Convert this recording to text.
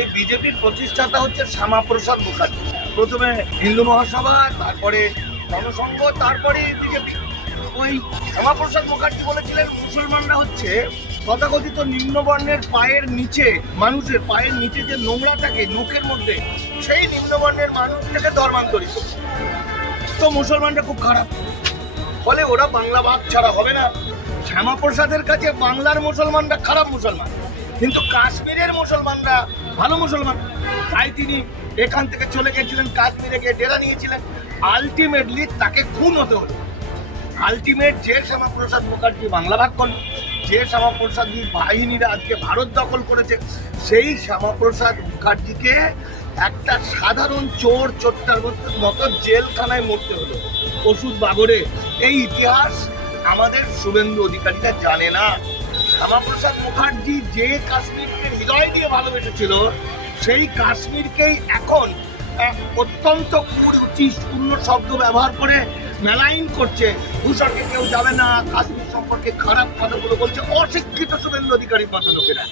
এই বিজেপির প্রতিষ্ঠাতা হচ্ছে শ্যামাপ্রসাদ মুখার্জি। প্রথমে হিন্দু মহাসভা, তারপরে জনসংঘ, তারপরে বিজেপি। ওই শ্যামাপ্রসাদ মুখার্জি বলেছিলেন মুসলমানরা হচ্ছে তথাকথিত নিম্নবর্ণের পায়ের নিচে, মানুষের পায়ের নিচে যে নোংরা থাকে নোকের মধ্যে, সেই নিম্নবর্ণের মানুষ থেকে ধর্মান্তরিত। তো মুসলমানরা খুব খারাপ, ফলে ওরা বাংলা ভাগ ছাড়া হবে না। শ্যামাপ্রসাদের কাছে বাংলার মুসলমানরা খারাপ মুসলমান, কিন্তু কাশ্মীরের মুসলমানরা ভালো মুসলমান। তাই তিনি এখান থেকে চলে গেছিলেন, কাশ্মীরে গিয়ে ডেরা নিয়েছিলেন। আলটিমেটলি তাকে খুন হতে হলো। আলটিমেট যে শ্যামাপ্রসাদ মুখার্জি বাংলা ভাগ করল, যে শ্যামাপ্রসাদ বাহিনীরা আজকে ভারত দখল করেছে, সেই শ্যামাপ্রসাদ মুখার্জিকে একটা সাধারণ চোর চোট্টার মতো জেলখানায় মরতে হলো ওষুধ বাগরে। এই ইতিহাস আমাদের শুভেন্দু অধিকারীরা জানে না। শ্যামাপ্রসাদ মুখার্জি যে কাশ্মীরকে হৃদয় দিয়ে ভালোবেসেছিল, সেই কাশ্মীরকেই এখন অত্যন্ত কুরুচিপূর্ণ শব্দ ব্যবহার করে মেলাইন করছে। ভূস্বর্গে কেউ যাবে না, কাশ্মীর সম্পর্কে খারাপ কথাগুলো বলছে অশিক্ষিত শুভেন্দু অধিকারীর মতো লোকেরা।